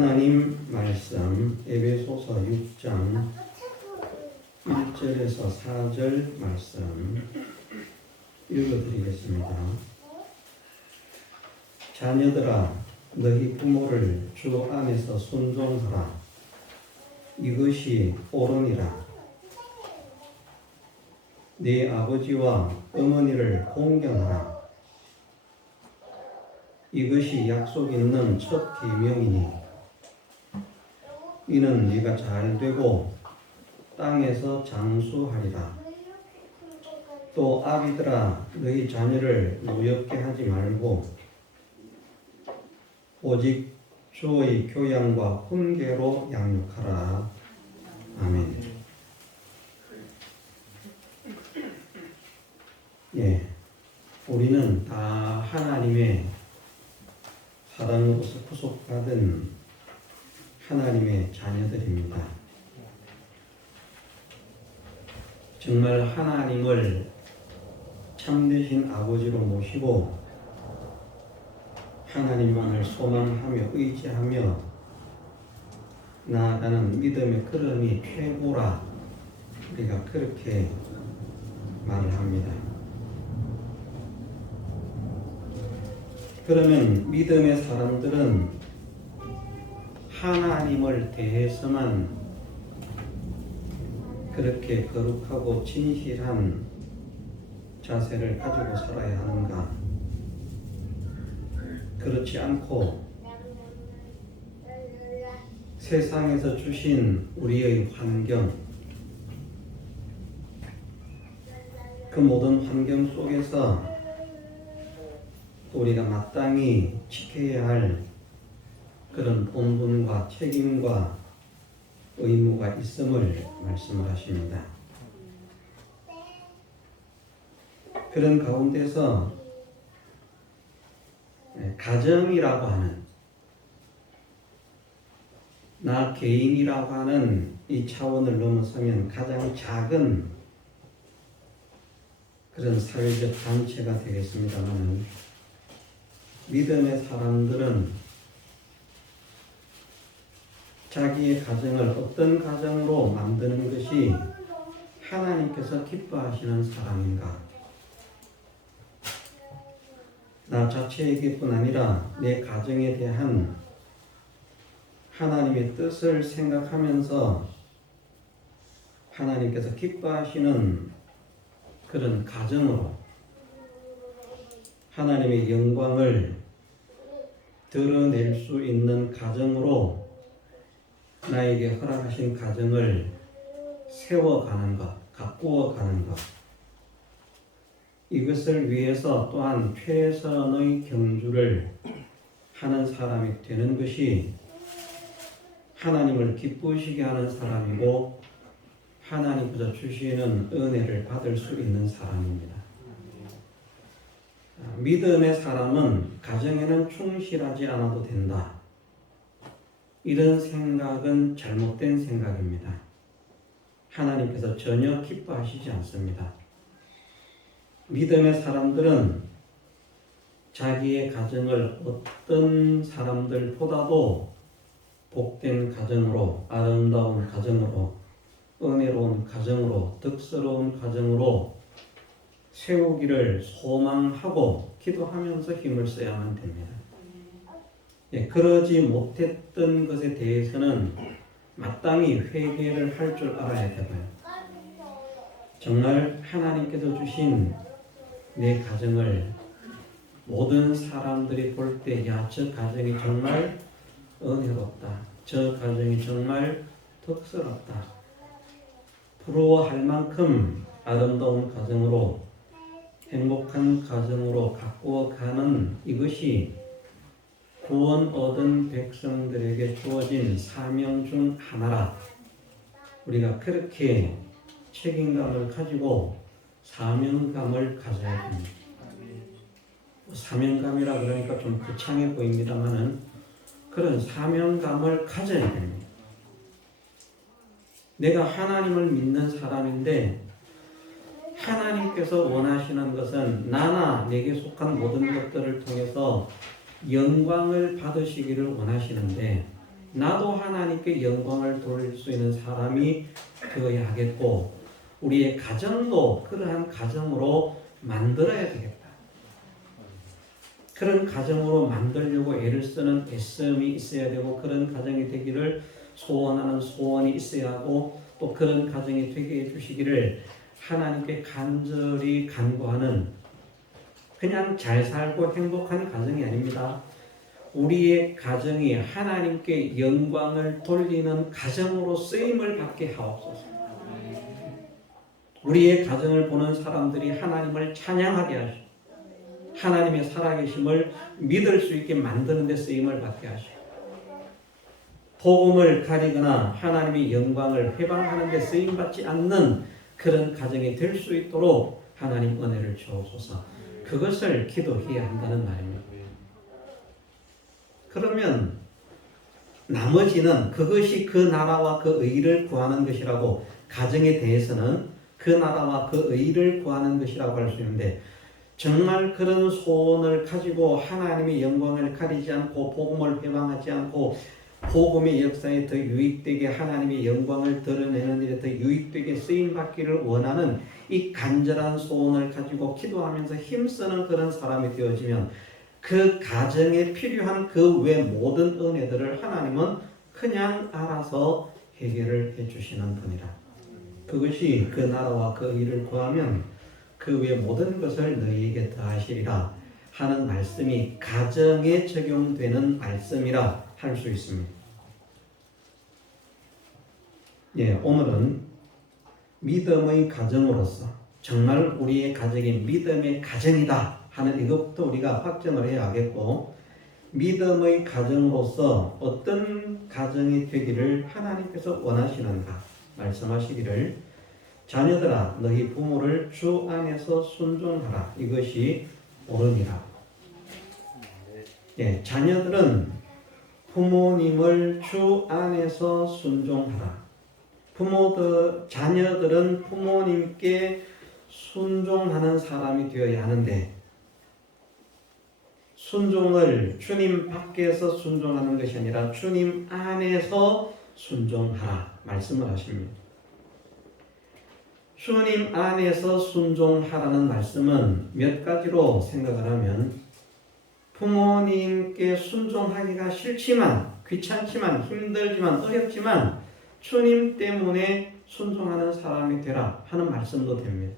하나님 말씀 에베소서 6장 1절에서 4절 말씀 읽어드리겠습니다. 자녀들아, 너희 부모를 주 안에서 순종하라. 이것이 옳으니라. 네 아버지와 어머니를 공경하라. 이것이 약속 있는 첫 계명이니 이는 네가 잘되고 땅에서 장수하리라. 또 아비들아, 너희 자녀를 노엽게 하지 말고 오직 주의 교양과 훈계로 양육하라. 아멘. 예, 우리는 다 하나님의 사랑으로서 구속받은 하나님의 자녀들입니다. 정말 하나님을 참되신 아버지로 모시고 하나님만을 소망하며 의지하며 나아가는 믿음의 걸음이 최고라, 우리가 그렇게 말을 합니다. 그러면 믿음의 사람들은 하나님을 대해서만 그렇게 거룩하고 진실한 자세를 가지고 살아야 하는가? 그렇지 않고 세상에서 주신 우리의 환경, 그 모든 환경 속에서 우리가 마땅히 지켜야 할 그런 본분과 책임과 의무가 있음을 말씀을 하십니다. 그런 가운데서 가정이라고 하는, 나 개인이라고 하는 이 차원을 넘어서면 가장 작은 그런 사회적 단체가 되겠습니다만, 믿음의 사람들은 자기의 가정을 어떤 가정으로 만드는 것이 하나님께서 기뻐하시는 사람인가? 나 자체에게뿐 아니라 내 가정에 대한 하나님의 뜻을 생각하면서 하나님께서 기뻐하시는 그런 가정으로, 하나님의 영광을 드러낼 수 있는 가정으로 나에게 허락하신 가정을 세워가는 것, 가꾸어가는 것, 이것을 위해서 또한 최선의 경주를 하는 사람이 되는 것이 하나님을 기쁘시게 하는 사람이고 하나님께서 주시는 은혜를 받을 수 있는 사람입니다. 믿음의 사람은 가정에는 충실하지 않아도 된다, 이런 생각은 잘못된 생각입니다. 하나님께서 전혀 기뻐하시지 않습니다. 믿음의 사람들은 자기의 가정을 어떤 사람들보다도 복된 가정으로, 아름다운 가정으로, 은혜로운 가정으로, 덕스러운 가정으로 세우기를 소망하고 기도하면서 힘을 써야만 됩니다. 그러지 못했던 것에 대해서는 마땅히 회개를 할 줄 알아야 되고요. 정말 하나님께서 주신 내 가정을 모든 사람들이 볼 때, 야, 저 가정이 정말 은혜롭다, 저 가정이 정말 덕스럽다, 부러워할 만큼 아름다운 가정으로, 행복한 가정으로 가꾸어가는 이것이 구원 얻은 백성들에게 주어진 사명 중 하나라. 우리가 그렇게 책임감을 가지고 사명감을 가져야 됩니다. 사명감이라 그러니까 좀 거창해 보입니다만은 그런 사명감을 가져야 됩니다. 내가 하나님을 믿는 사람인데 하나님께서 원하시는 것은 나나 내게 속한 모든 것들을 통해서 영광을 받으시기를 원하시는데 나도 하나님께 영광을 돌릴 수 있는 사람이 되어야 하겠고 우리의 가정도 그러한 가정으로 만들어야 되겠다. 그런 가정으로 만들려고 애를 쓰는 애씀이 있어야 되고 그런 가정이 되기를 소원하는 소원이 있어야 하고 또 그런 가정이 되게 해주시기를 하나님께 간절히 간구하는 그냥 잘 살고 행복한 가정이 아닙니다. 우리의 가정이 하나님께 영광을 돌리는 가정으로 쓰임을 받게 하옵소서. 우리의 가정을 보는 사람들이 하나님을 찬양하게 하시고 하나님의 살아계심을 믿을 수 있게 만드는 데 쓰임을 받게 하시고 복음을 가리거나 하나님의 영광을 회방하는 데 쓰임받지 않는 그런 가정이 될 수 있도록 하나님 은혜를 주옵소서. 그것을 기도해야 한다는 말입니다. 그러면 나머지는 그것이 그 나라와 그 의를 구하는 것이라고 가정에 대해서는 그 나라와 그 의를 구하는 것이라고 할 수 있는데 정말 그런 소원을 가지고 하나님의 영광을 가리지 않고 복음을 회방하지 않고 복음의 역사에 더 유익되게 하나님의 영광을 드러내는 일에 더 유익되게 쓰임받기를 원하는 이 간절한 소원을 가지고 기도하면서 힘쓰는 그런 사람이 되어지면 그 가정에 필요한 그 외 모든 은혜들을 하나님은 그냥 알아서 해결을 해주시는 분이라. 그것이 그 나라와 그 일을 구하면 그 외 모든 것을 너희에게 더하시리라 하는 말씀이 가정에 적용되는 말씀이라 할 수 있습니다. 예, 오늘은 믿음의 가정으로서 정말 우리의 가정이 믿음의 가정이다 하는 이것부터 우리가 확정을 해야 하겠고 믿음의 가정으로서 어떤 가정이 되기를 하나님께서 원하시는가 말씀하시기를 자녀들아 너희 부모를 주 안에서 순종하라 이것이 옳으니라. 예, 자녀들은 부모님을 주 안에서 순종하라. 자녀들은 부모님께 순종하는 사람이 되어야 하는데 순종을 주님 밖에서 순종하는 것이 아니라 주님 안에서 순종하라 말씀을 하십니다. 주님 안에서 순종하라는 말씀은 몇 가지로 생각을 하면 부모님께 순종하기가 싫지만 귀찮지만 힘들지만 어렵지만 주님 때문에 순종하는 사람이 되라 하는 말씀도 됩니다.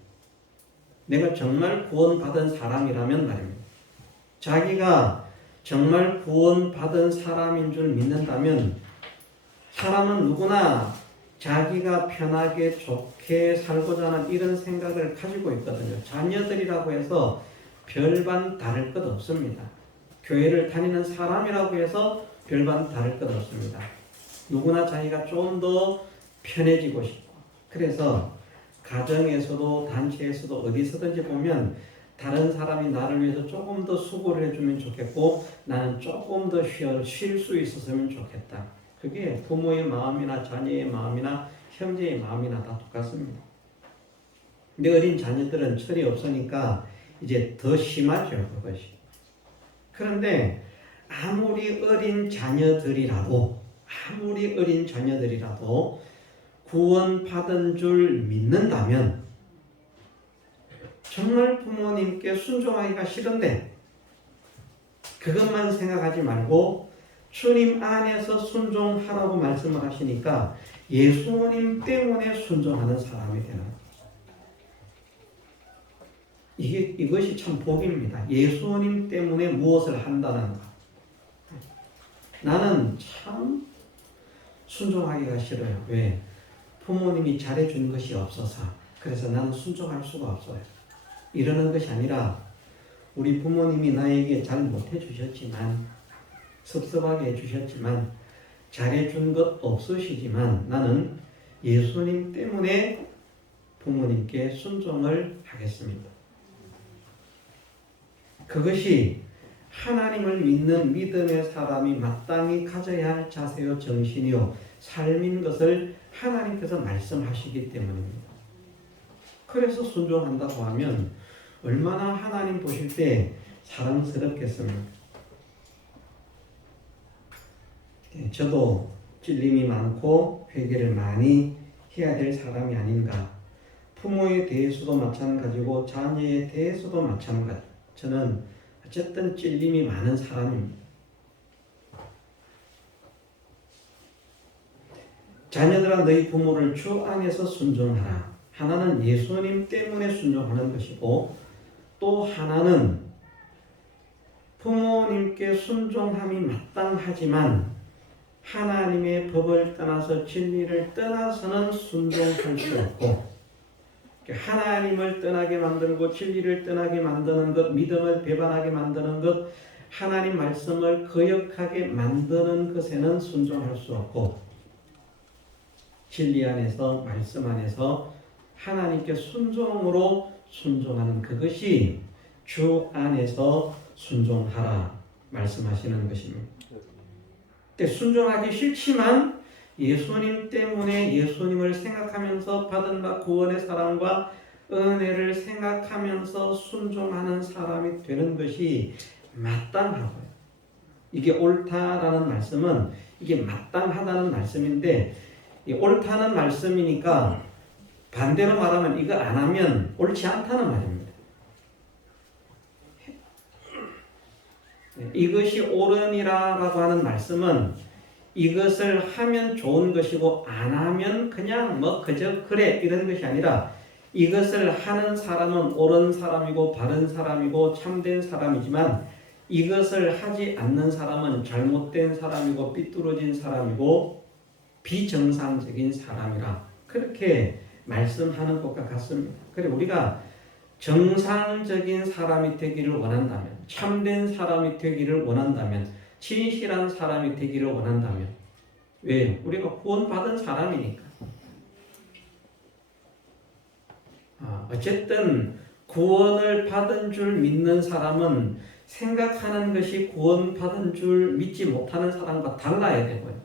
내가 정말 구원받은 사람이라면 말입니다. 자기가 정말 구원받은 사람인 줄 믿는다면 사람은 누구나 자기가 편하게 좋게 살고자 하는 이런 생각을 가지고 있거든요. 자녀들이라고 해서 별반 다를 것 없습니다. 교회를 다니는 사람이라고 해서 별반 다를 것 없습니다. 누구나 자기가 좀 더 편해지고 싶고 그래서 가정에서도 단체에서도 어디서든지 보면 다른 사람이 나를 위해서 조금 더 수고를 해주면 좋겠고 나는 조금 더 쉴 수 있었으면 좋겠다. 그게 부모의 마음이나 자녀의 마음이나 형제의 마음이나 다 똑같습니다. 근데 어린 자녀들은 철이 없으니까 이제 더 심하죠 그것이. 그런데 아무리 어린 자녀들이라도 구원받은 줄 믿는다면 정말 부모님께 순종하기가 싫은데 그것만 생각하지 말고 주님 안에서 순종하라고 말씀을 하시니까 예수님 때문에 순종하는 사람이 되는 거예요. 이것이 참 복입니다. 예수님 때문에 무엇을 한다는 것. 나는 참 순종하기가 싫어요. 왜? 부모님이 잘해준 것이 없어서. 그래서 나는 순종할 수가 없어요. 이러는 것이 아니라 우리 부모님이 나에게 잘 못해주셨지만 섭섭하게 해주셨지만 잘해준 것 없으시지만 나는 예수님 때문에 부모님께 순종을 하겠습니다. 그것이 하나님을 믿는 믿음의 사람이 마땅히 가져야 할 자세요 정신이요 삶인 것을 하나님께서 말씀하시기 때문입니다. 그래서 순종한다고 하면 얼마나 하나님 보실 때 사랑스럽겠습니까? 저도 찔림이 많고 회개를 많이 해야 될 사람이 아닌가. 부모에 대해서도 마찬가지고 자녀에 대해서도 마찬가지. 저는 어쨌든 찔림이 많은 사람입니다. 자녀들아 너희 부모를 주 안에서 순종하라. 하나는 예수님 때문에 순종하는 것이고 또 하나는 부모님께 순종함이 마땅하지만 하나님의 법을 떠나서 진리를 떠나서는 순종할 수 없고 하나님을 떠나게 만들고 진리를 떠나게 만드는 것, 믿음을 배반하게 만드는 것, 하나님 말씀을 거역하게 만드는 것에는 순종할 수 없고 진리 안에서 말씀 안에서 하나님께 순종으로 순종하는 그것이 주 안에서 순종하라 말씀하시는 것입니다. 순종하기 싫지만 예수님 때문에 예수님을 생각하면서 받은 바 구원의 사랑과 은혜를 생각하면서 순종하는 사람이 되는 것이 마땅하고요. 이게 옳다라는 말씀은 이게 마땅하다는 말씀인데 이 옳다는 말씀이니까 반대로 말하면 이거 안 하면 옳지 않다는 말입니다. 이것이 옳으니라라고 하는 말씀은 이것을 하면 좋은 것이고 안 하면 그냥 뭐 그저 그래 이런 것이 아니라 이것을 하는 사람은 옳은 사람이고 바른 사람이고 참된 사람이지만 이것을 하지 않는 사람은 잘못된 사람이고 삐뚤어진 사람이고 비정상적인 사람이라 그렇게 말씀하는 것과 같습니다. 그래 우리가 정상적인 사람이 되기를 원한다면 참된 사람이 되기를 원한다면 진실한 사람이 되기를 원한다면 왜요? 우리가 구원받은 사람이니까 어쨌든 구원을 받은 줄 믿는 사람은 생각하는 것이 구원받은 줄 믿지 못하는 사람과 달라야 되고요.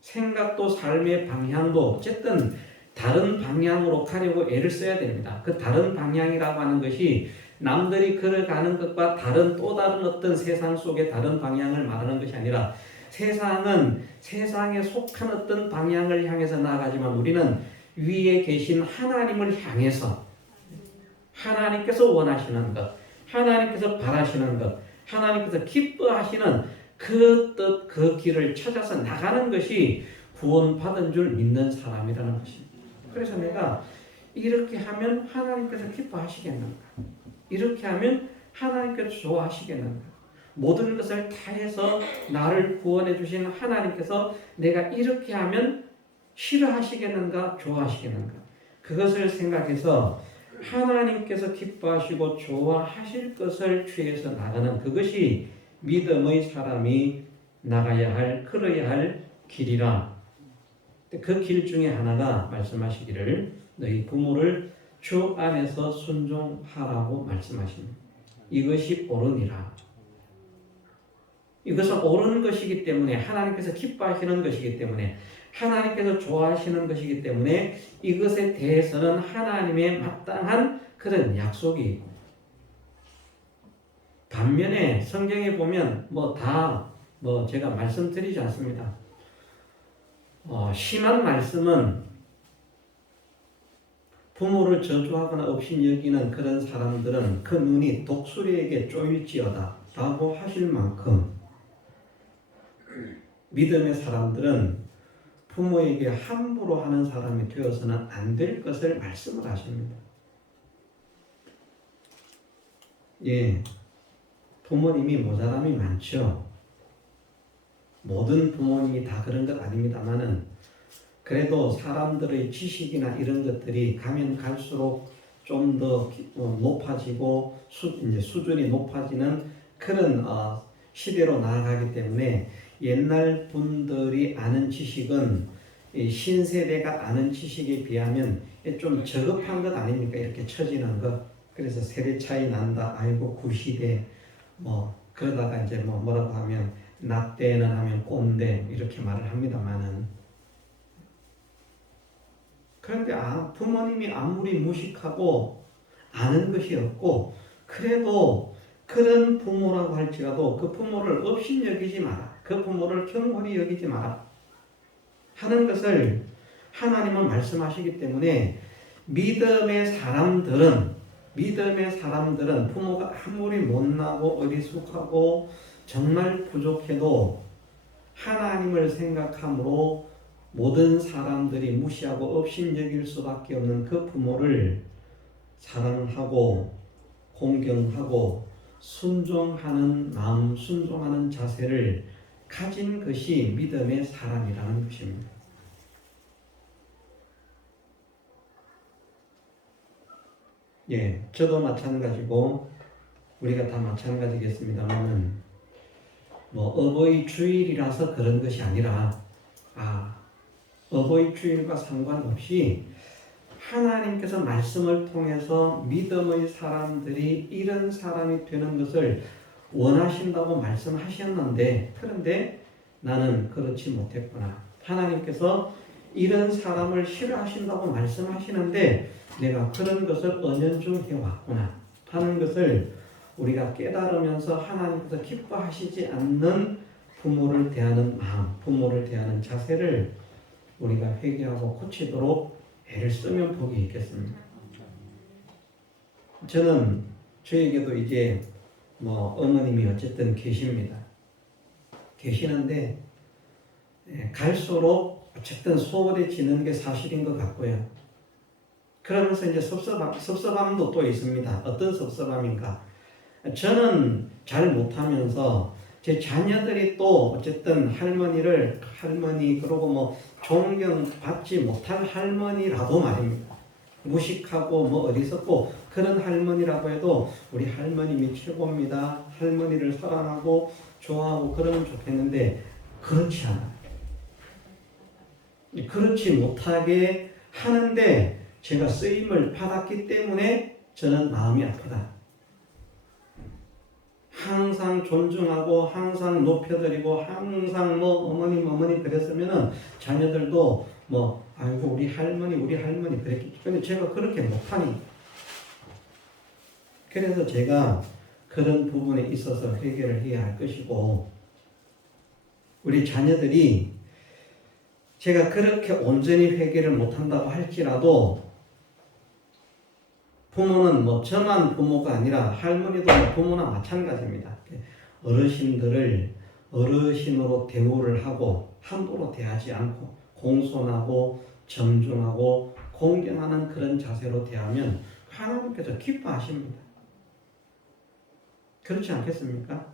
생각도 삶의 방향도 어쨌든 다른 방향으로 가려고 애를 써야 됩니다. 그 다른 방향이라고 하는 것이 남들이 걸어가는 것과 다른 또 다른 어떤 세상 속의 다른 방향을 말하는 것이 아니라 세상은 세상에 속한 어떤 방향을 향해서 나아가지만 우리는 위에 계신 하나님을 향해서 하나님께서 원하시는 것, 하나님께서 바라시는 것, 하나님께서 기뻐하시는 그 뜻, 그 길을 찾아서 나가는 것이 구원받은 줄 믿는 사람이라는 것입니다. 그래서 내가 이렇게 하면 하나님께서 기뻐하시겠는가? 이렇게 하면 하나님께서 좋아하시겠는가? 모든 것을 다해서 나를 구원해 주신 하나님께서 내가 이렇게 하면 싫어하시겠는가? 좋아하시겠는가? 그것을 생각해서 하나님께서 기뻐하시고 좋아하실 것을 취해서 나가는 그것이 믿음의 사람이 나가야 할, 걸어야 할 길이라. 그 길 중에 하나가 말씀하시기를 너희 부모를 주 안에서 순종하라고 말씀하십니다. 이것이 옳으니라. 이것은 옳은 것이기 때문에 하나님께서 기뻐하시는 것이기 때문에 하나님께서 좋아하시는 것이기 때문에 이것에 대해서는 하나님의 마땅한 그런 약속이 있고 반면에 성경에 보면 제가 말씀드리지 않습니다. 심한 말씀은 부모를 저주하거나 업신여기는 그런 사람들은 그 눈이 독수리에게 쪼일지어다 라고 하실 만큼 믿음의 사람들은 부모에게 함부로 하는 사람이 되어서는 안 될 것을 말씀을 하십니다. 예, 부모님이 모자람이 많죠. 모든 부모님이 다 그런 것 아닙니다만은 그래도 사람들의 지식이나 이런 것들이 가면 갈수록 좀 더 높아지고 수준이 높아지는 그런 시대로 나아가기 때문에 옛날 분들이 아는 지식은 신세대가 아는 지식에 비하면 좀 저급한 것 아닙니까? 이렇게 처지는 것. 그래서 세대 차이 난다. 아이고 구시대 그러다가 이제 뭐라고 하면 납대는 하면 꼰대 이렇게 말을 합니다만은 그런데 부모님이 아무리 무식하고 아는 것이 없고 그래도 그런 부모라고 할지라도 그 부모를 업신여기지 마라. 그 부모를 경홀히 여기지 마라. 하는 것을 하나님은 말씀하시기 때문에 믿음의 사람들은 부모가 아무리 못나고 어리숙하고 정말 부족해도 하나님을 생각함으로 모든 사람들이 무시하고 업신여길 수밖에 없는 그 부모를 사랑하고 공경하고 순종하는 마음, 순종하는 자세를 가진 것이 믿음의 사람이라는 것입니다. 예, 저도 마찬가지고 우리가 다 마찬가지겠습니다만은 어버이 주일이라서 그런 것이 아니라 어버이 주일과 상관없이 하나님께서 말씀을 통해서 믿음의 사람들이 이런 사람이 되는 것을 원하신다고 말씀하셨는데 그런데 나는 그렇지 못했구나. 하나님께서 이런 사람을 싫어하신다고 말씀하시는데 내가 그런 것을 은연중 해왔구나 하는 것을 우리가 깨달으면서 하나님께서 기뻐하시지 않는 부모를 대하는 마음, 부모를 대하는 자세를 우리가 회개하고 고치도록 애를 쓰면 복이 있겠습니다. 저는 저에게도 이제 어머님이 어쨌든 계시는데 갈수록 어쨌든 소홀해지는 게 사실인 것 같고요. 그러면서 이제 섭섭함도 또 있습니다. 어떤 섭섭함인가? 저는 잘 못하면서 제 자녀들이 또 어쨌든 할머니 그러고 존경받지 못할 할머니라도 말입니다. 무식하고 어리석고 그런 할머니라고 해도 우리 할머님이 최고입니다. 할머니를 사랑하고 좋아하고 그러면 좋겠는데 그렇지 않아요. 그렇지 못하게 하는데 제가 쓰임을 받았기 때문에 저는 마음이 아프다. 항상 존중하고 항상 높여드리고 항상 어머니 그랬으면은 자녀들도 아이고 우리 할머니 그랬겠죠. 근데 제가 그렇게 못하니 그래서 제가 그런 부분에 있어서 회개를 해야 할 것이고 우리 자녀들이 제가 그렇게 온전히 회개를 못한다고 할지라도 부모는 저만 부모가 아니라 할머니도 부모나 마찬가지입니다. 어르신들을 어르신으로 대우를 하고 함부로 대하지 않고 공손하고 정중하고 공경하는 그런 자세로 대하면 하나님께서 기뻐하십니다. 그렇지 않겠습니까?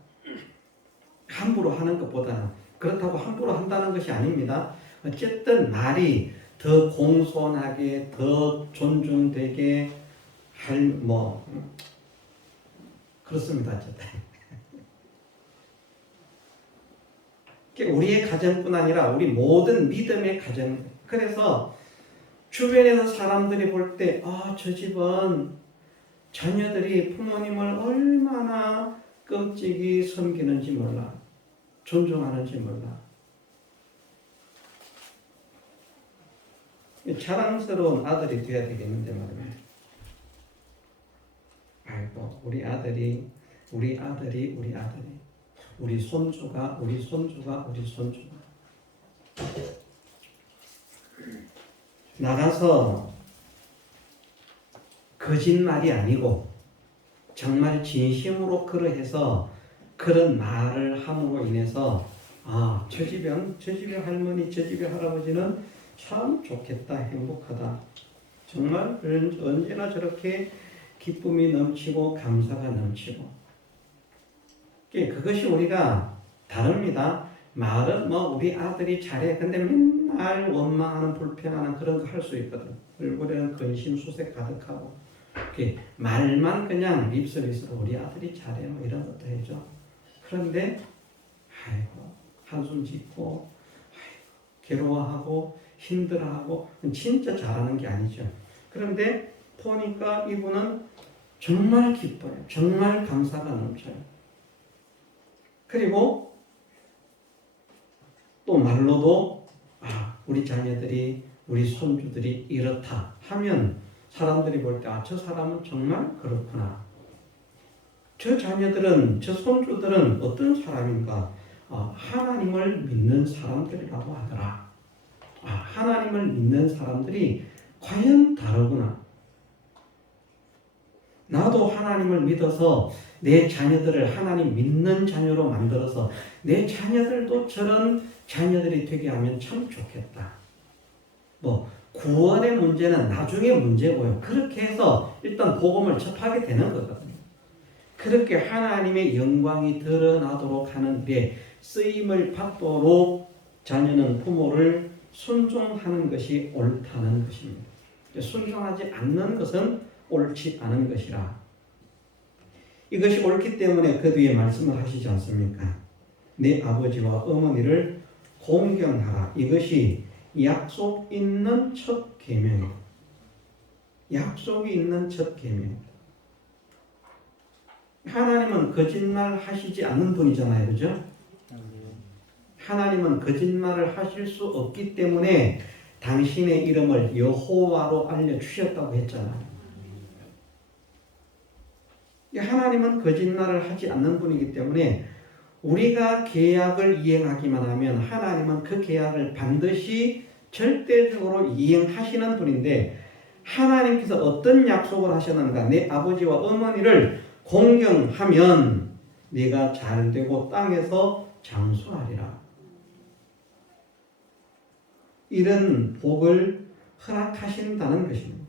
함부로 하는 것보다는 그렇다고 함부로 한다는 것이 아닙니다. 어쨌든 말이 더 공손하게 더 존중되게 그렇습니다. 어쨌든 우리의 가정뿐 아니라 우리 모든 믿음의 가정. 그래서 주변에서 사람들이 볼 때 저 집은 자녀들이 부모님을 얼마나 끔찍이 섬기는지 몰라. 존중하는지 몰라. 자랑스러운 아들이 돼야 되겠는데 말이야. 아이고 우리 아들이 우리 손주가 나가서 거짓말이 아니고 정말 진심으로 그러해서 그런 말을 함으로 인해서 저 집에 할머니 저 집에 할아버지는 참 좋겠다 행복하다 정말 언제나 저렇게 기쁨이 넘치고 감사가 넘치고 그것이 우리가 다릅니다. 말은 우리 아들이 잘해 근데 맨날 원망하는 불평하는 그런 거 할 수 있거든. 얼굴에는 근심수색 가득하고 말만 그냥 립서비스로 우리 아들이 잘해 이런 것도 해줘. 그런데 아이고 한숨 짓고 괴로워하고 힘들어하고 진짜 잘하는 게 아니죠. 그런데 보니까 이분은 정말 기뻐요. 정말 감사가 넘쳐요. 그리고 또 말로도 우리 자녀들이 우리 손주들이 이렇다 하면 사람들이 볼 때 저 사람은 정말 그렇구나. 저 자녀들은, 저 손주들은 어떤 사람인가? 하나님을 믿는 사람들이라고 하더라. 하나님을 믿는 사람들이 과연 다르구나. 나도 하나님을 믿어서 내 자녀들을 하나님 믿는 자녀로 만들어서 내 자녀들도 저런 자녀들이 되게 하면 참 좋겠다. 구원의 문제는 나중에 문제고요. 그렇게 해서 일단 복음을 접하게 되는 거거든요. 그렇게 하나님의 영광이 드러나도록 하는 일에 쓰임을 받도록 자녀는 부모를 순종하는 것이 옳다는 것입니다. 순종하지 않는 것은 옳지 않은 것이라. 이것이 옳기 때문에 그 뒤에 말씀을 하시지 않습니까? 내 아버지와 어머니를 공경하라. 이것이 약속 있는 첫 계명이다. 약속이 있는 첫 계명이다. 하나님은 거짓말 하시지 않는 분이잖아요. 그죠? 하나님은 거짓말을 하실 수 없기 때문에 당신의 이름을 여호와로 알려주셨다고 했잖아요. 하나님은 거짓말을 하지 않는 분이기 때문에 우리가 계약을 이행하기만 하면 하나님은 그 계약을 반드시 절대적으로 이행하시는 분인데, 하나님께서 어떤 약속을 하셨는가? 내 아버지와 어머니를 공경하면 네가 잘되고 땅에서 장수하리라. 이런 복을 허락하신다는 것입니다.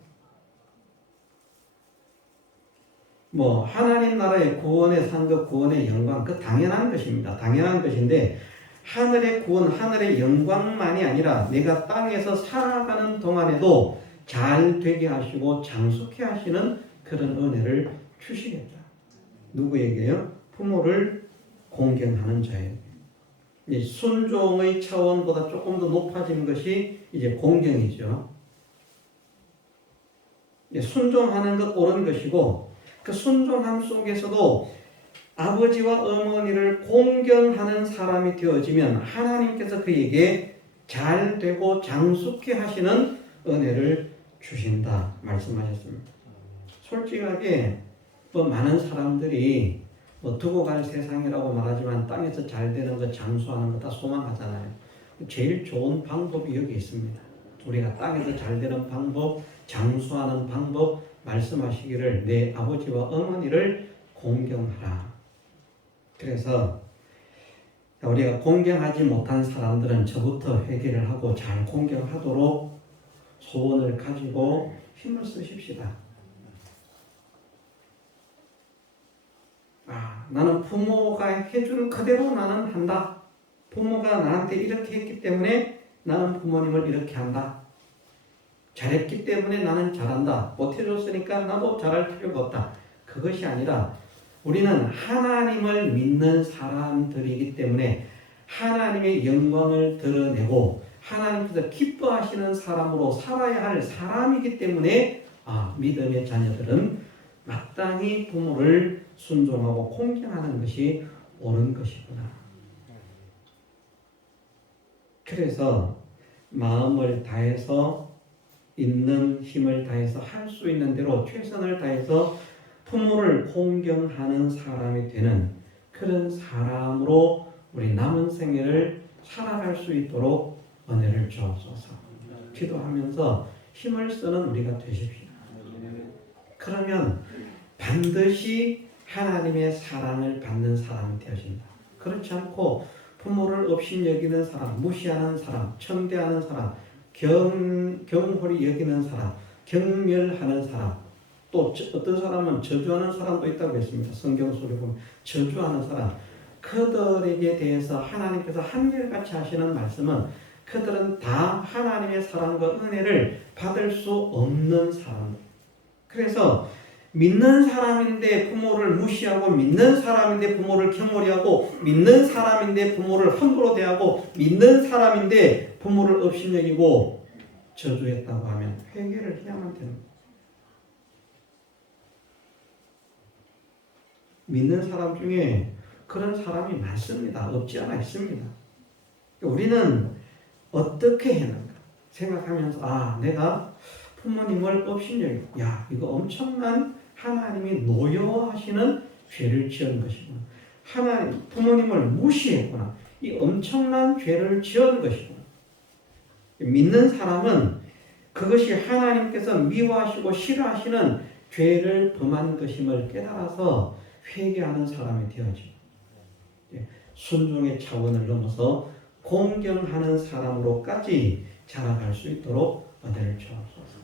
하나님 나라의 구원의 상급, 구원의 영광, 그 당연한 것입니다. 당연한 것인데, 하늘의 구원, 하늘의 영광만이 아니라 내가 땅에서 살아가는 동안에도 잘 되게 하시고 장수케 하시는 그런 은혜를 주시겠다. 누구에게요? 부모를 공경하는 자에게. 순종의 차원보다 조금 더 높아진 것이 이제 공경이죠. 순종하는 것 옳은 것이고, 그 순종함 속에서도 아버지와 어머니를 공경하는 사람이 되어지면 하나님께서 그에게 잘 되고 장수케 하시는 은혜를 주신다 말씀하셨습니다. 솔직하게 많은 사람들이 두고 갈 세상이라고 말하지만 땅에서 잘 되는 것, 장수하는 것 다 소망하잖아요. 제일 좋은 방법이 여기 있습니다. 우리가 땅에서 잘 되는 방법, 장수하는 방법 말씀하시기를 내 아버지와 어머니를 공경하라. 그래서 우리가 공경하지 못한 사람들은 저부터 회개를 하고 잘 공경하도록 소원을 가지고 힘을 쓰십시다. 나는 부모가 해준 그대로 나는 한다. 부모가 나한테 이렇게 했기 때문에 나는 부모님을 이렇게 한다. 잘했기 때문에 나는 잘한다. 못해줬으니까 나도 잘할 필요가 없다. 그것이 아니라 우리는 하나님을 믿는 사람들이기 때문에 하나님의 영광을 드러내고 하나님께서 기뻐하시는 사람으로 살아야 할 사람이기 때문에 믿음의 자녀들은 마땅히 부모를 순종하고 공경하는 것이 옳은 것이구나. 그래서 마음을 다해서 있는 힘을 다해서 할 수 있는 대로 최선을 다해서 부모를 공경하는 사람이 되는 그런 사람으로 우리 남은 생애를 살아갈 수 있도록 은혜를 주옵소서. 기도하면서 힘을 쓰는 우리가 되십시오. 그러면 반드시 하나님의 사랑을 받는 사람이 되어진다. 그렇지 않고 부모를 업신여기는 사람, 무시하는 사람, 천대하는 사람, 경홀히 여기는 사람, 경멸하는 사람, 또 어떤 사람은 저주하는 사람도 있다고 했습니다. 성경 속에 보면 저주하는 사람, 그들에게 대해서 하나님께서 한결같이 하시는 말씀은 그들은 다 하나님의 사랑과 은혜를 받을 수 없는 사람들. 그래서 믿는 사람인데 부모를 무시하고, 믿는 사람인데 부모를 경홀히 하고, 믿는 사람인데 부모를 함부로 대하고, 믿는 사람인데 부모를 업신여기고 저주했다고 하면 회개를 해야만 되는 거예요. 믿는 사람 중에 그런 사람이 많습니다. 없지 않아 있습니다. 우리는 어떻게 했는가 생각하면서 내가 부모님을 업신여기고, 이거 엄청난 하나님이 노여워하시는 죄를 지은 것이구나. 하나님, 부모님을 무시했구나. 이 엄청난 죄를 지은 것이구나. 믿는 사람은 그것이 하나님께서 미워하시고 싫어하시는 죄를 범한 것임을 깨달아서 회개하는 사람이 되어지고 순종의 차원을 넘어서 공경하는 사람으로까지 자라갈 수 있도록 은혜를 주옵소서.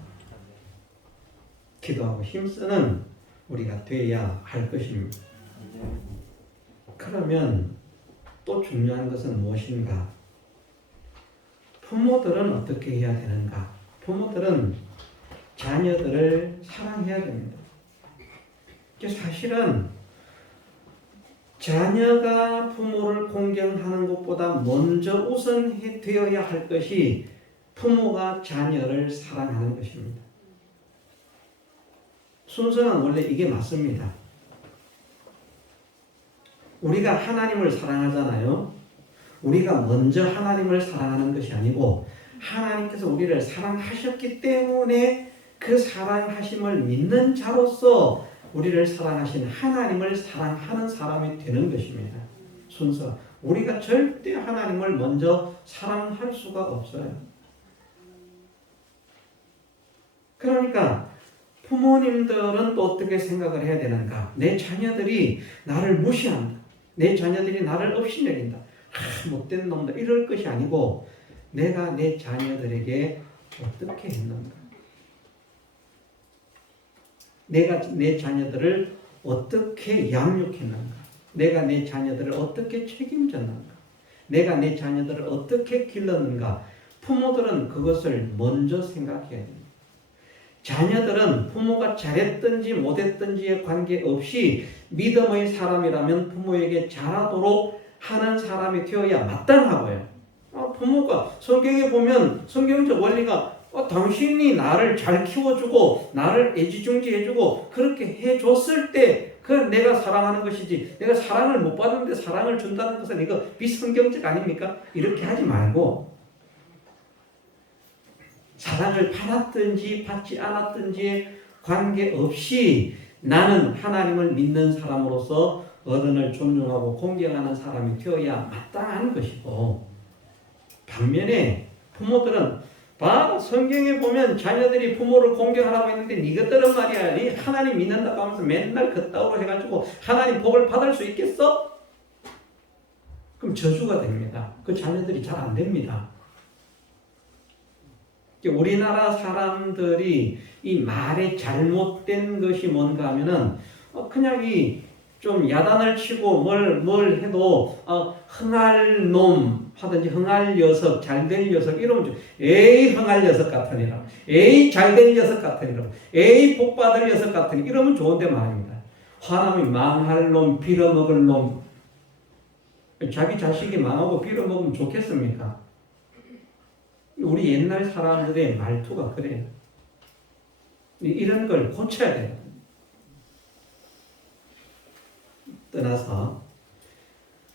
기도하고 힘쓰는 우리가 되어야 할 것입니다. 그러면 또 중요한 것은 무엇인가? 부모들은 어떻게 해야 되는가? 부모들은 자녀들을 사랑해야 됩니다. 사실은 자녀가 부모를 공경하는 것보다 먼저 우선되어야 할 것이 부모가 자녀를 사랑하는 것입니다. 순서는 원래 이게 맞습니다. 우리가 하나님을 사랑하잖아요. 우리가 먼저 하나님을 사랑하는 것이 아니고 하나님께서 우리를 사랑하셨기 때문에 그 사랑하심을 믿는 자로서 우리를 사랑하신 하나님을 사랑하는 사람이 되는 것입니다. 순서. 우리가 절대 하나님을 먼저 사랑할 수가 없어요. 그러니까 부모님들은 또 어떻게 생각을 해야 되는가? 내 자녀들이 나를 무시한다. 내 자녀들이 나를 업신여긴다. 못된 놈다. 이럴 것이 아니고 내가 내 자녀들에게 어떻게 했는가? 내가 내 자녀들을 어떻게 양육했는가? 내가 내 자녀들을 어떻게 책임졌는가? 내가 내 자녀들을 어떻게 길렀는가? 부모들은 그것을 먼저 생각해야 됩니다. 자녀들은 부모가 잘했든지 못했든지에 관계없이 믿음의 사람이라면 부모에게 잘하도록 하는 사람이 되어야 마땅하고요. 부모가 성경에 보면 성경적 원리가 당신이 나를 잘 키워주고 나를 애지중지해주고 그렇게 해줬을 때 그건 내가 사랑하는 것이지, 내가 사랑을 못 받는데 사랑을 준다는 것은 이거 비성경적 아닙니까? 이렇게 하지 말고 사랑을 받았든지 받지 않았든지에 관계없이 나는 하나님을 믿는 사람으로서 어른을 존중하고 공경하는 사람이 되어야 마땅한 것이고, 반면에 부모들은 바로 성경에 보면 자녀들이 부모를 공경하라고 했는데 이것들은 말이야 이 하나님 믿는다고 하면서 맨날 그따위로 해가지고 하나님 복을 받을 수 있겠어? 그럼 저주가 됩니다. 그 자녀들이 잘 안 됩니다. 우리나라 사람들이 이 말에 잘못된 것이 뭔가 하면은 그냥 이 좀 야단을 치고 뭘 해도 흥할 놈 하든지 흥할 녀석, 잘될 녀석 이러면 좀 에이 흥할 녀석 같으니라, 에이 잘될 녀석 같으니라, 에이 복받을 녀석 같으니 이러면 좋은데 말입니다. 화나면 망할 놈, 빌어먹을 놈. 자기 자식이 망하고 빌어먹으면 좋겠습니까? 우리 옛날 사람들의 말투가 그래요. 이런 걸 고쳐야 돼요. 떠나서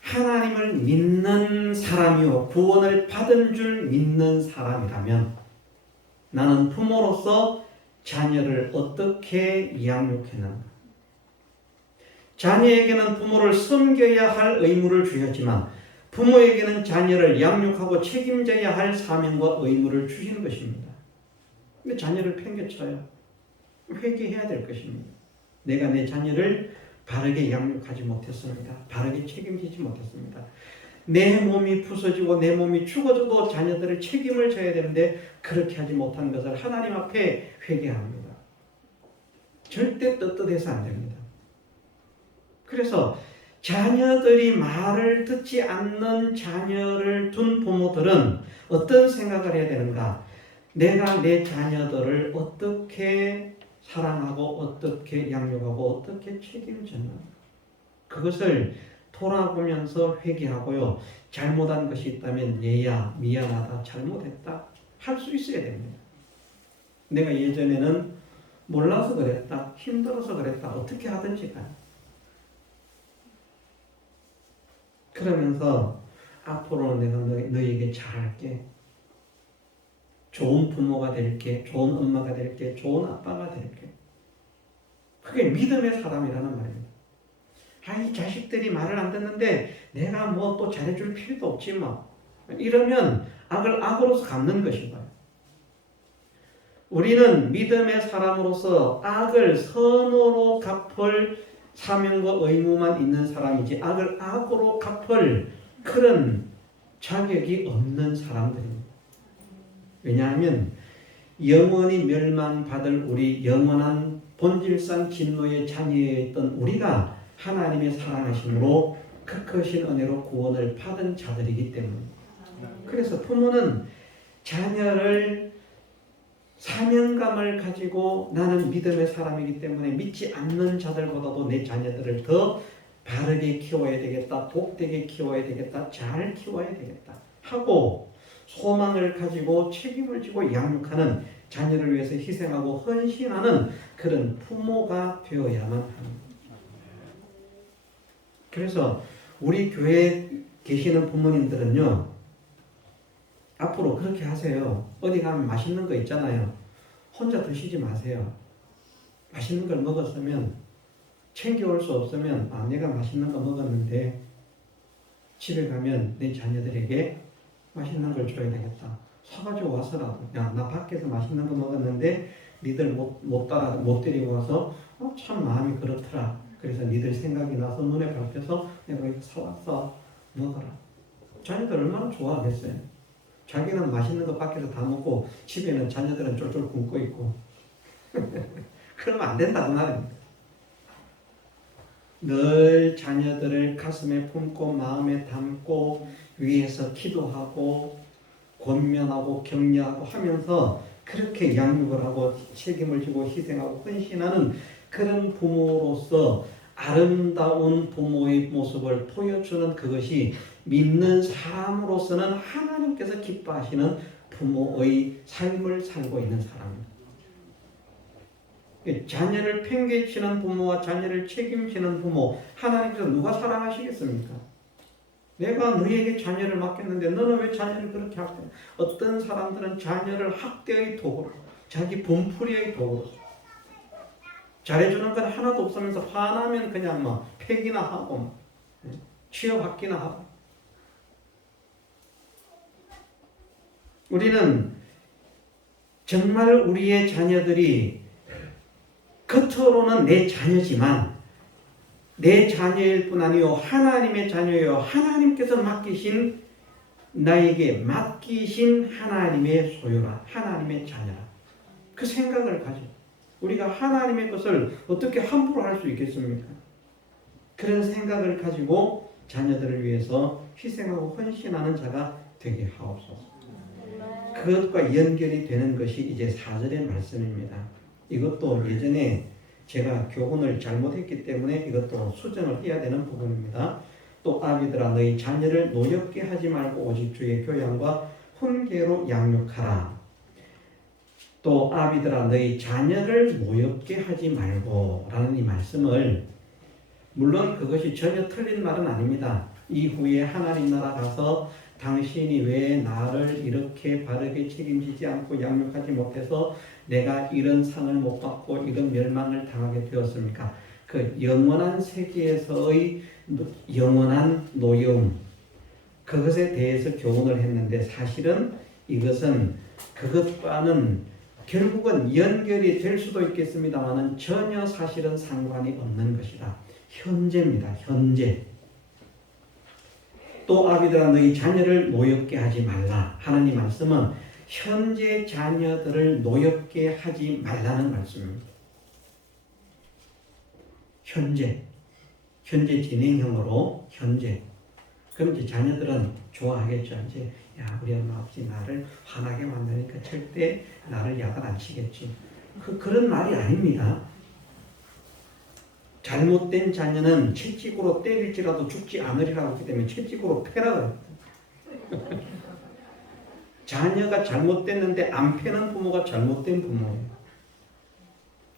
하나님을 믿는 사람이요 구원을 받은 줄 믿는 사람이라면 나는 부모로서 자녀를 어떻게 양육했는가? 자녀에게는 부모를 섬겨야 할 의무를 주셨지만 부모에게는 자녀를 양육하고 책임져야 할 사명과 의무를 주시는 것입니다. 근데 자녀를 팽개쳐요. 회개해야 될 것입니다. 내가 내 자녀를 바르게 양육하지 못했습니다. 바르게 책임지지 못했습니다. 내 몸이 부서지고 내 몸이 죽어져도 자녀들을 책임을 져야 되는데 그렇게 하지 못한 것을 하나님 앞에 회개합니다. 절대 떳떳해서 안 됩니다. 그래서 자녀들이 말을 듣지 않는 자녀를 둔 부모들은 어떤 생각을 해야 되는가? 내가 내 자녀들을 어떻게 사랑하고 어떻게 양육하고 어떻게 책임졌나? 그것을 돌아보면서 회개하고요. 잘못한 것이 있다면 얘야 미안하다 잘못했다 할 수 있어야 됩니다. 내가 예전에는 몰라서 그랬다 힘들어서 그랬다 어떻게 하든지 가. 그러면서 앞으로는 내가 너에게 잘할게. 좋은 부모가 될게. 좋은 엄마가 될게. 좋은 아빠가 될게. 그게 믿음의 사람이라는 말입니다. 이 자식들이 말을 안 듣는데 내가 뭐 또 잘해줄 필요도 없지 뭐. 이러면 악을 악으로서 갚는 것인 거예요. 우리는 믿음의 사람으로서 악을 선으로 갚을 사명과 의무만 있는 사람이지 악을 악으로 갚을 그런 자격이 없는 사람들입니다. 왜냐하면 영원히 멸망받을 우리 영원한 본질상 진노의 자녀였던 우리가 하나님의 사랑하심으로 크크신 은혜로 구원을 받은 자들이기 때문입니다. 그래서 부모는 자녀를 사명감을 가지고 나는 믿음의 사람이기 때문에 믿지 않는 자들보다도 내 자녀들을 더 바르게 키워야 되겠다, 복되게 키워야 되겠다, 잘 키워야 되겠다 하고 소망을 가지고 책임을 지고 양육하는 자녀를 위해서 희생하고 헌신하는 그런 부모가 되어야만 합니다. 그래서 우리 교회에 계시는 부모님들은요, 앞으로 그렇게 하세요. 어디 가면 맛있는 거 있잖아요. 혼자 드시지 마세요. 맛있는 걸 먹었으면 챙겨올 수 없으면 내가 맛있는 거 먹었는데 집에 가면 내 자녀들에게 맛있는 걸 줘야 되겠다. 사가지고 와서라도 나 밖에서 맛있는 거 먹었는데 니들 못 데리고 와서 참 마음이 그렇더라. 그래서 니들 생각이 나서 눈에 밟혀서 내가 이거 사왔어. 먹어라. 자녀들 얼마나 좋아하겠어요. 자기는 맛있는 거 밖에서 다 먹고 집에는 자녀들은 쫄쫄 굶고 있고 그러면 안 된다고 말입니다. 늘 자녀들을 가슴에 품고 마음에 담고 위에서 기도하고 권면하고 격려하고 하면서 그렇게 양육을 하고 책임을 지고 희생하고 헌신하는 그런 부모로서 아름다운 부모의 모습을 보여주는 그것이 믿는 사람으로서는 하나님께서 기뻐하시는 부모의 삶을 살고 있는 사람입니다. 자녀를 팽개치는 부모와 자녀를 책임지는 부모, 하나님께서 누가 사랑하시겠습니까? 내가 너에게 자녀를 맡겼는데 너는 왜 자녀를 그렇게 학대? 어떤 사람들은 자녀를 학대의 도구로, 자기 분풀이의 도구로, 잘해주는 건 하나도 없으면서 화나면 그냥 막 폐기나 하고 취업학기나 하고. 우리는 정말 우리의 자녀들이 겉으로는 내 자녀지만 내 자녀일 뿐 아니요 하나님의 자녀요 하나님께서 나에게 맡기신 하나님의 소유라, 하나님의 자녀라. 그 생각을 가지고 우리가 하나님의 것을 어떻게 함부로 할 수 있겠습니까? 그런 생각을 가지고 자녀들을 위해서 희생하고 헌신하는 자가 되게 하옵소서. 그것과 연결이 되는 것이 이제 4절의 말씀입니다. 이것도 예전에 제가 교훈을 잘못했기 때문에 이것도 수정을 해야 되는 부분입니다. 또 아비들아 너희 자녀를 노엽게 하지 말고 오직 주의 교양과 훈계로 양육하라. 또 아비들아 너희 자녀를 노엽게 하지 말고 라는 이 말씀을, 물론 그것이 전혀 틀린 말은 아닙니다. 이후에 하나님 나라 가서 당신이 왜 나를 이렇게 바르게 책임지지 않고 양육하지 못해서 내가 이런 상을 못 받고 이런 멸망을 당하게 되었습니까? 그 영원한 세계에서의 영원한 노여움, 그것에 대해서 교훈을 했는데 사실은 이것은 그것과는 결국은 연결이 될 수도 있겠습니다만 전혀 사실은 상관이 없는 것이다. 현재입니다. 현재. 또 아비들아 너희 자녀를 노엽게 하지 말라 하는 이 말씀은 현재 자녀들을 노엽게 하지 말라는 말씀입니다. 현재 진행형으로 현재. 그럼 이제 자녀들은 좋아하겠죠. 이제 우리 엄마 아버지 나를 화나게 만드니까 절대 나를 약을 안 치겠지. 그런 말이 아닙니다. 잘못된 자녀는 채찍으로 때릴지라도 죽지 않으리라고 하기 때문에 채찍으로 패라고 해요. 자녀가 잘못됐는데 안 패는 부모가 잘못된 부모예요.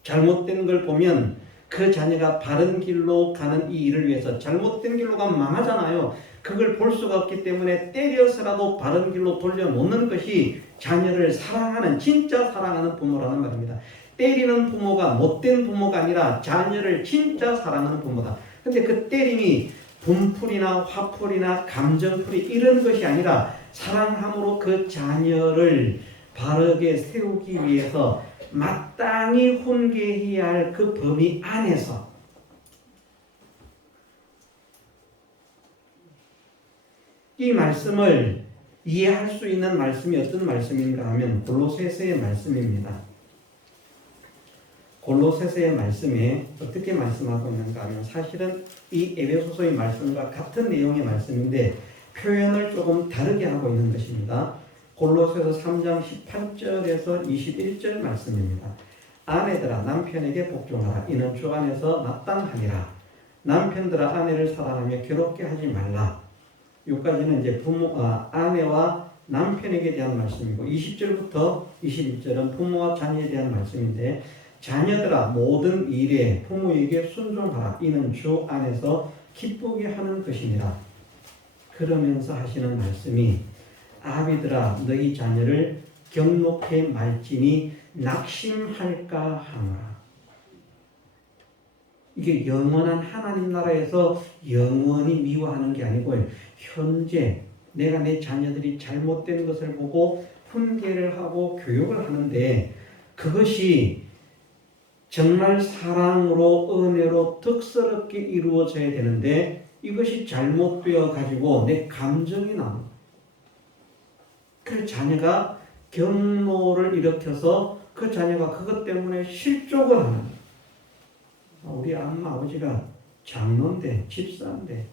잘못된 걸 보면 그 자녀가 바른 길로 가는 이 일을 위해서, 잘못된 길로 가면 망하잖아요. 그걸 볼 수가 없기 때문에 때려서라도 바른 길로 돌려놓는 것이 자녀를 사랑하는, 진짜 사랑하는 부모라는 말입니다. 때리는 부모가 못된 부모가 아니라 자녀를 진짜 사랑하는 부모다. 근데 그 때림이 분풀이나 화풀이나 감정풀이 이런 것이 아니라 사랑함으로 그 자녀를 바르게 세우기 위해서 마땅히 훈계해야 할 그 범위 안에서 이 말씀을 이해할 수 있는 말씀이 어떤 말씀인가 하면 골로새서의 말씀입니다. 골로새서의 말씀에 어떻게 말씀하고 있는가 하면 사실은 이 에베소서의 말씀과 같은 내용의 말씀인데 표현을 조금 다르게 하고 있는 것입니다. 골로새서 3장 18절에서 21절 말씀입니다. 아내들아 남편에게 복종하라. 이는 주 안에서 마땅하니라. 남편들아 아내를 사랑하며 괴롭게 하지 말라. 여기까지는 이제 아내와 남편에게 대한 말씀이고 20절부터 21절은 부모와 자녀에 대한 말씀인데 자녀들아 모든 일에 부모에게 순종하라. 이는 주 안에서 기쁘게 하는 것이니라. 그러면서 하시는 말씀이 아비들아 너희 자녀를 경록해 말지니 낙심할까 하노라. 이게 영원한 하나님 나라에서 영원히 미워하는 게 아니고 현재 내가 내 자녀들이 잘못된 것을 보고 훈계를 하고 교육을 하는데 그것이 정말 사랑으로 은혜로 덕스럽게 이루어져야 되는데 이것이 잘못되어 가지고 내 감정이 나옵니다. 그래서 자녀가 경로를 일으켜서 그 자녀가 그것 때문에 실족을 하는 거예요. 우리 엄마 아버지가 장로인데 집사인데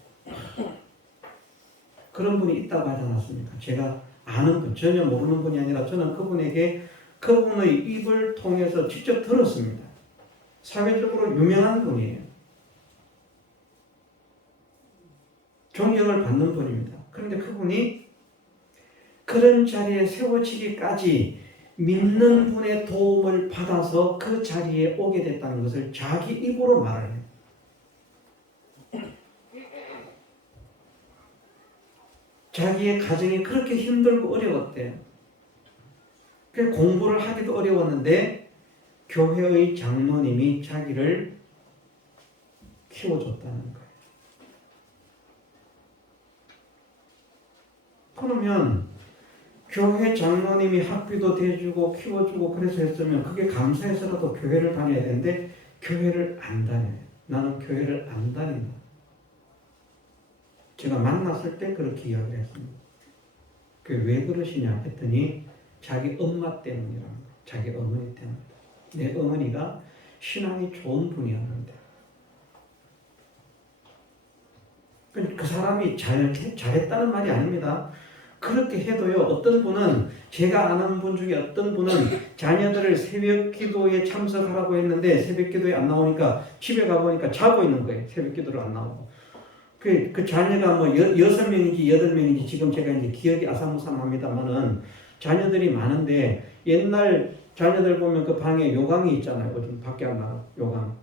그런 분이 있다고 하지 않았습니까? 제가 아는 분, 전혀 모르는 분이 아니라 저는 그분의 입을 통해서 직접 들었습니다. 사회적으로 유명한 분이에요. 존경을 받는 분입니다. 그런데 그분이 그런 자리에 세워지기까지 믿는 분의 도움을 받아서 그 자리에 오게 됐다는 것을 자기 입으로 말을 해요. 자기의 가정이 그렇게 힘들고 어려웠대요. 그 공부를 하기도 어려웠는데 교회의 장로님이 자기를 키워줬다는 거예요. 그러면 교회 장로님이 학비도 대주고 키워주고 그래서 했으면 그게 감사해서라도 교회를 다녀야 되는데 교회를 안 다녀요. 나는 교회를 안 다닌다. 제가 만났을 때 그렇게 이야기를 했습니다. 왜 그러시냐 했더니 자기 엄마 때문이라는 거예요. 자기 어머니 때문이다. 내 어머니가 신앙이 좋은 분이었는데 그 사람이 잘했다는 말이 아닙니다. 그렇게 해도요, 어떤 분은, 제가 아는 분 중에 어떤 분은 자녀들을 새벽 기도에 참석하라고 했는데 새벽 기도에 안 나오니까 집에 가보니까 자고 있는 거예요. 새벽 기도를 안 나오고. 그 자녀가 뭐 6명인지 8명인지 지금 제가 이제 기억이 아사무사합니다만은 자녀들이 많은데 옛날 자녀들 보면 그 방에 요강이 있잖아요. 요즘 밖에 안 나가, 요강.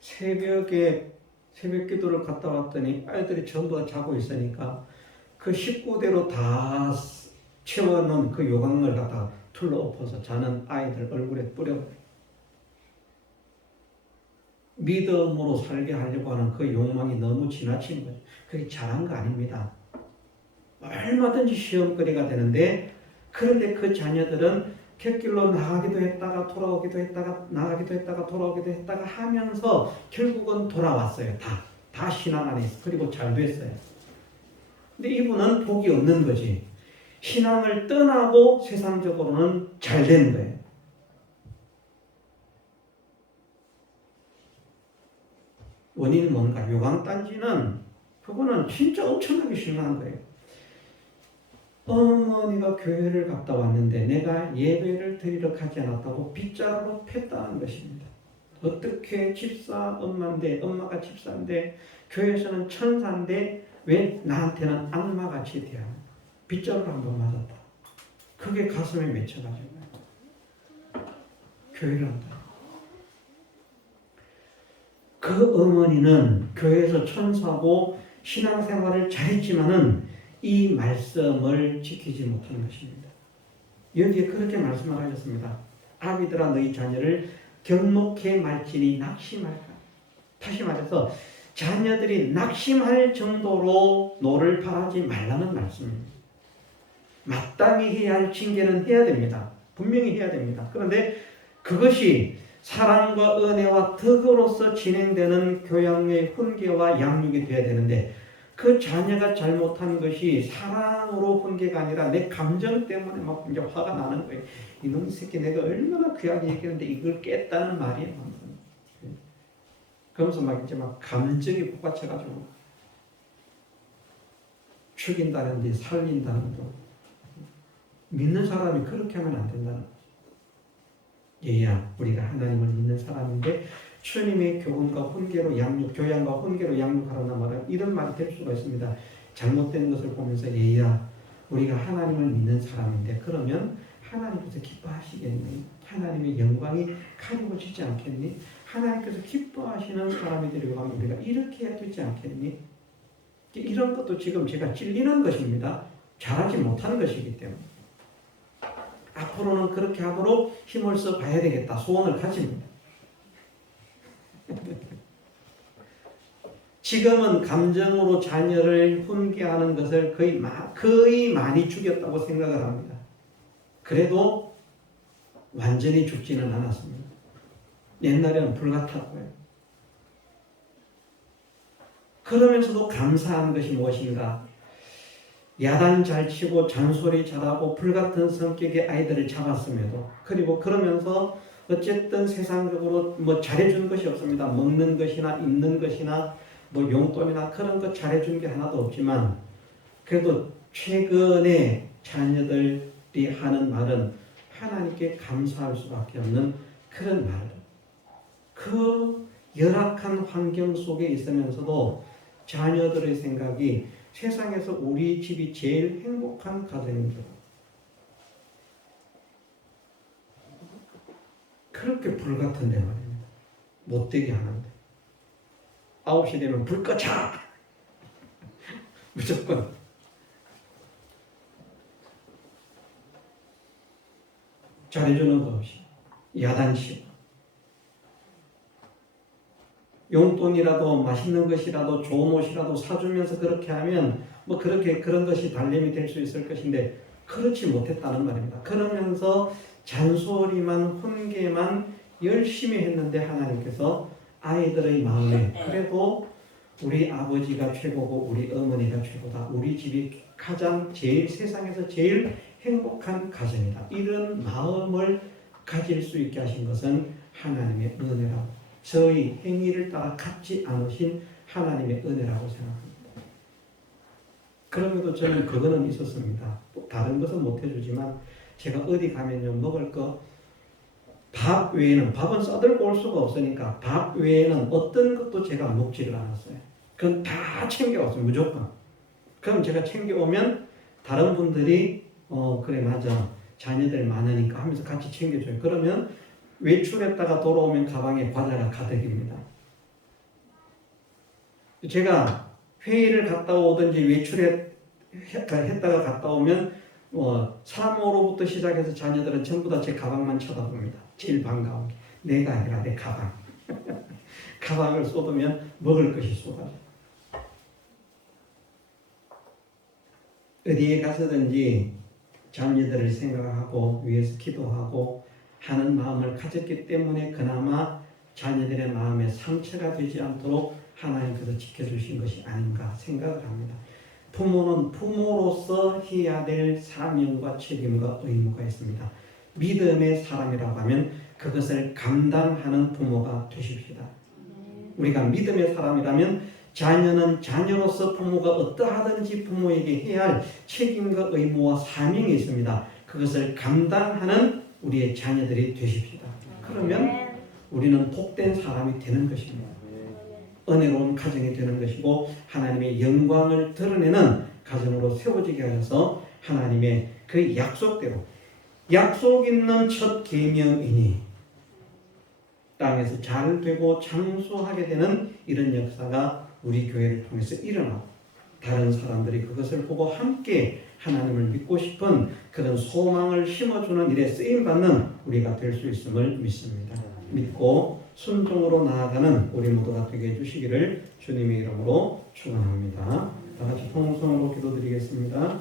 새벽에 새벽 기도를 갔다 왔더니 아이들이 전부 다 자고 있으니까 그 식구대로 다 채워놓은 그 요강을 갖다가 틀어 엎어서 자는 아이들 얼굴에 뿌려버려요. 믿음으로 살게 하려고 하는 그 욕망이 너무 지나친 거죠. 그게 잘한 거 아닙니다. 얼마든지 시험거리가 되는데 그런데 그 자녀들은 곁길로 나가기도 했다가 돌아오기도 했다가 나가기도 했다가 돌아오기도 했다가 하면서 결국은 돌아왔어요. 다 신앙 안에 있어. 그리고 잘 됐어요. 근데 이분은 복이 없는 거지. 신앙을 떠나고 세상적으로는 잘 된 거예요. 원인이 뭔가? 요강단지는 그거는 진짜 엄청나게 심한 거예요. 어머니가 교회를 갔다 왔는데 내가 예배를 드리러 가지 않았다고 빗자루로 팼다는 것입니다. 어떻게 엄마가 집사인데 교회에서는 천사인데 왜 나한테는 악마같이 대하는 거야? 빗자루로 한번 맞았다. 그게 가슴에 맺혀가지고 교회를 한다. 그 어머니는 교회에서 천사고 신앙생활을 잘했지만은 이 말씀을 지키지 못한 것입니다. 여기에 그렇게 말씀을 하셨습니다. 아비들아 너희 자녀를 경목해 말지니 낙심할까. 다시 말해서 자녀들이 낙심할 정도로 노를 바라지 말라는 말씀입니다. 마땅히 해야 할 징계는 해야 됩니다. 분명히 해야 됩니다. 그런데 그것이 사랑과 은혜와 덕으로서 진행되는 교양의 훈계와 양육이 되어야 되는데 그 자녀가 잘못한 것이 사랑으로 훈계가 아니라 내 감정 때문에 막 이제 화가 나는 거예요. 이놈 새끼 내가 얼마나 귀하게 얘기했는데 이걸 깼다는 말이에요. 그러면서 막 이제 막 감정이 복받쳐가지고 죽인다는지 살린다는지 믿는 사람이 그렇게 하면 안 된다는 거죠. 얘야 우리가 하나님을 믿는 사람인데 주님의 교훈과 훈계로 양육, 교양과 훈계로 양육하라는 말은 이런 말이 될 수가 있습니다. 잘못된 것을 보면서 얘야 우리가 하나님을 믿는 사람인데 그러면 하나님께서 기뻐하시겠니? 하나님의 영광이 가리워지지 않겠니? 하나님께서 기뻐하시는 사람이 되려고 하면 우리가 이렇게 해야 되지 않겠니? 이런 것도 지금 제가 찔리는 것입니다. 잘하지 못한 것이기 때문에 앞으로는 그렇게 하도록 힘을 써 봐야 되겠다 소원을 가집니다. 지금은 감정으로 자녀를 훈계하는 것을 거의 많이 죽였다고 생각을 합니다. 그래도 완전히 죽지는 않았습니다. 옛날에는 불같았고요. 그러면서도 감사한 것이 무엇인가? 야단 잘 치고 잔소리 잘하고 불같은 성격의 아이들을 잡았음에도 그리고 그러면서 어쨌든 세상적으로 뭐 잘해준 것이 없습니다. 먹는 것이나 입는 것이나 뭐 용돈이나 그런 것 잘해준 게 하나도 없지만 그래도 최근에 자녀들이 하는 말은 하나님께 감사할 수밖에 없는 그런 말. 그 열악한 환경 속에 있으면서도 자녀들의 생각이 세상에서 우리 집이 제일 행복한 가정입니다. 그렇게 불같은데 말입니다. 못되게 하는데 9시 되면 불 꺼져! 무조건 잘해주는 거 없이 야단치고 용돈이라도 맛있는 것이라도 좋은 옷이라도 사주면서 그렇게 하면 뭐 그렇게 그런 것이 달램이 될 수 있을 것인데 그렇지 못했다는 말입니다. 그러면서 잔소리만 훈계만 열심히 했는데 하나님께서 아이들의 마음에 그래도 우리 아버지가 최고고 우리 어머니가 최고다. 우리 집이 가장 세상에서 제일 행복한 가정이다. 이런 마음을 가질 수 있게 하신 것은 하나님의 은혜라고 저희 행위를 따라 갚지 않으신 하나님의 은혜라고 생각합니다. 그럼에도 저는 그거는 있었습니다. 다른 것은 못 해주지만 제가 어디 가면요 먹을 거 밥 외에는 밥은 싸들고 올 수가 없으니까 밥 외에는 어떤 것도 제가 먹지를 않았어요. 그건 다 챙겨왔어요. 무조건. 그럼 제가 챙겨오면 다른 분들이 그래 맞아 자녀들 많으니까 하면서 같이 챙겨줘요. 그러면 외출했다가 돌아오면 가방에 과자가 가득입니다. 제가 회의를 갔다 오든지 외출했다가 갔다 오면 사모로부터 시작해서 자녀들은 전부 다 제 가방만 쳐다봅니다. 제일 반가운 게 내가 아니라 내 가방. 가방을 쏟으면 먹을 것이 쏟아져. 어디에 가서든지 자녀들을 생각하고 위해서 기도하고 하는 마음을 가졌기 때문에 그나마 자녀들의 마음에 상처가 되지 않도록 하나님께서 지켜주신 것이 아닌가 생각을 합니다. 부모는 부모로서 해야 될 사명과 책임과 의무가 있습니다. 믿음의 사람이라고 하면 그것을 감당하는 부모가 되십시다. 우리가 믿음의 사람이라면 자녀는 자녀로서 부모가 어떠하든지 부모에게 해야 할 책임과 의무와 사명이 있습니다. 그것을 감당하는 우리의 자녀들이 되십시다. 그러면 우리는 복된 사람이 되는 것입니다. 은혜로운 가정이 되는 것이고 하나님의 영광을 드러내는 가정으로 세워지게 하셔서 하나님의 그 약속대로 약속 있는 첫 계명이니 땅에서 잘 되고 장수하게 되는 이런 역사가 우리 교회를 통해서 일어나고 다른 사람들이 그것을 보고 함께 하나님을 믿고 싶은 그런 소망을 심어주는 일에 쓰임받는 우리가 될 수 있음을 믿습니다. 믿고 순종으로 나아가는 우리 모두가 되게 해주시기를 주님의 이름으로 축원합니다. 다 같이 통성으로 기도드리겠습니다.